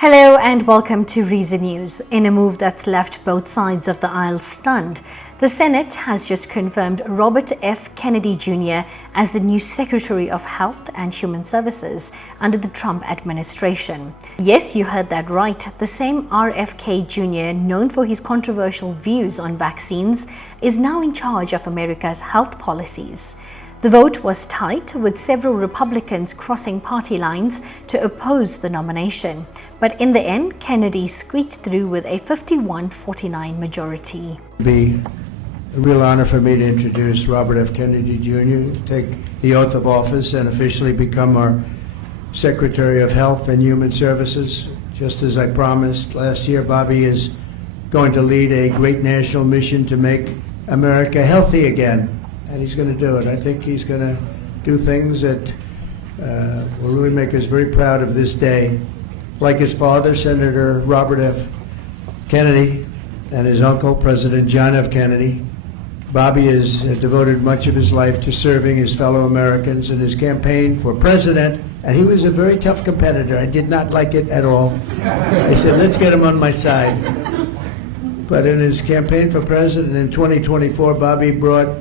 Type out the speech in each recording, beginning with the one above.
Hello and welcome to Reason News. In a move that's left both sides of the aisle stunned, the Senate has just confirmed Robert F. Kennedy Jr. as the new Secretary of Health and Human Services under the Trump administration. Yes, you heard that right. The same RFK Jr., known for his controversial views on vaccines, is now in charge of America's health policies. The vote was tight, with several Republicans crossing party lines to oppose the nomination. But in the end, Kennedy squeaked through with a 51-49 majority. It would be a real honor for me to introduce Robert F. Kennedy Jr., take the oath of office and officially become our Secretary of Health and Human Services. Just as I promised last year, Bobby is going to lead a great national mission to make America healthy again. And he's going to do it. I think he's going to do things that will really make us very proud of this day. Like his father, Senator Robert F. Kennedy, and his uncle, President John F. Kennedy, Bobby has devoted much of his life to serving his fellow Americans in his campaign for president, and he was a very tough competitor. I did not like it at all. I said, let's get him on my side. But in his campaign for president in 2024, Bobby brought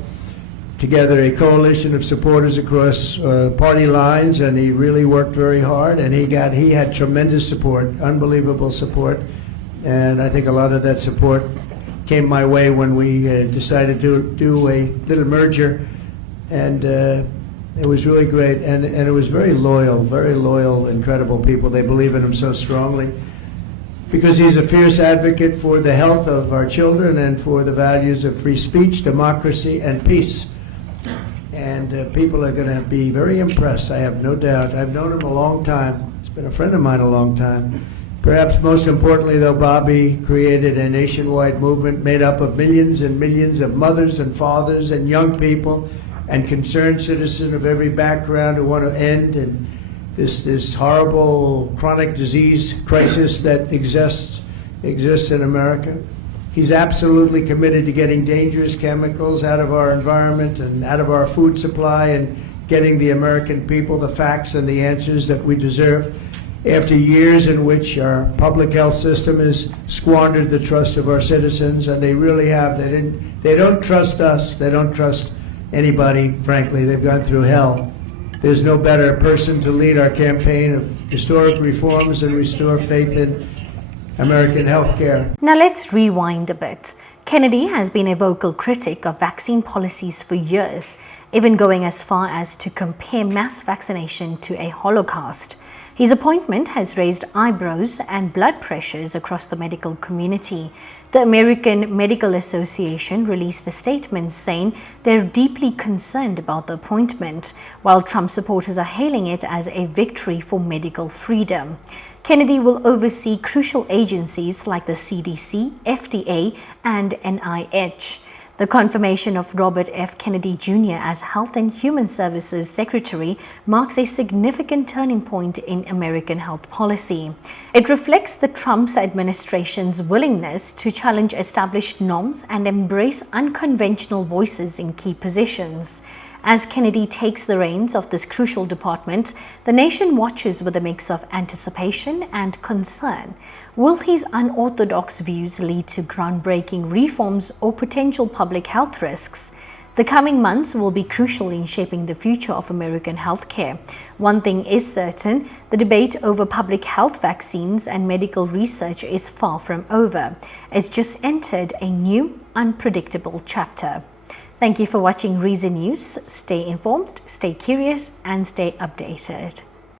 together a coalition of supporters across party lines, and he really worked very hard, and he had tremendous support, unbelievable support, and I think a lot of that support came my way when we decided to do a little merger, and it was really great, and it was very loyal, incredible people. They believe in him so strongly because he's a fierce advocate for the health of our children and for the values of free speech, democracy, and peace. And people are going to be very impressed, I have no doubt. I've known him a long time. He's been a friend of mine a long time. Perhaps most importantly, though, Bobby created a nationwide movement made up of millions and millions of mothers and fathers and young people and concerned citizens of every background who want to end this horrible chronic disease crisis that exists in America. He's absolutely committed to getting dangerous chemicals out of our environment and out of our food supply and getting the American people the facts and the answers that we deserve after years in which our public health system has squandered the trust of our citizens, and they really have. They don't trust us. They don't trust anybody, frankly. They've gone through hell. There's no better person to lead our campaign of historic reforms and restore faith in American healthcare. Now let's rewind a bit. Kennedy has been a vocal critic of vaccine policies for years, even going as far as to compare mass vaccination to a Holocaust. His appointment has raised eyebrows and blood pressures across the medical community. The American Medical Association released a statement saying they're deeply concerned about the appointment, while Trump supporters are hailing it as a victory for medical freedom. Kennedy will oversee crucial agencies like the CDC, FDA, and NIH. The confirmation of Robert F. Kennedy Jr. as Health and Human Services Secretary marks a significant turning point in American health policy. It reflects the Trump administration's willingness to challenge established norms and embrace unconventional voices in key positions. As Kennedy takes the reins of this crucial department, the nation watches with a mix of anticipation and concern. Will his unorthodox views lead to groundbreaking reforms or potential public health risks? The coming months will be crucial in shaping the future of American healthcare. One thing is certain, the debate over public health vaccines and medical research is far from over. It's just entered a new, unpredictable chapter. Thank you for watching Reason News. Stay informed, stay curious, and stay updated.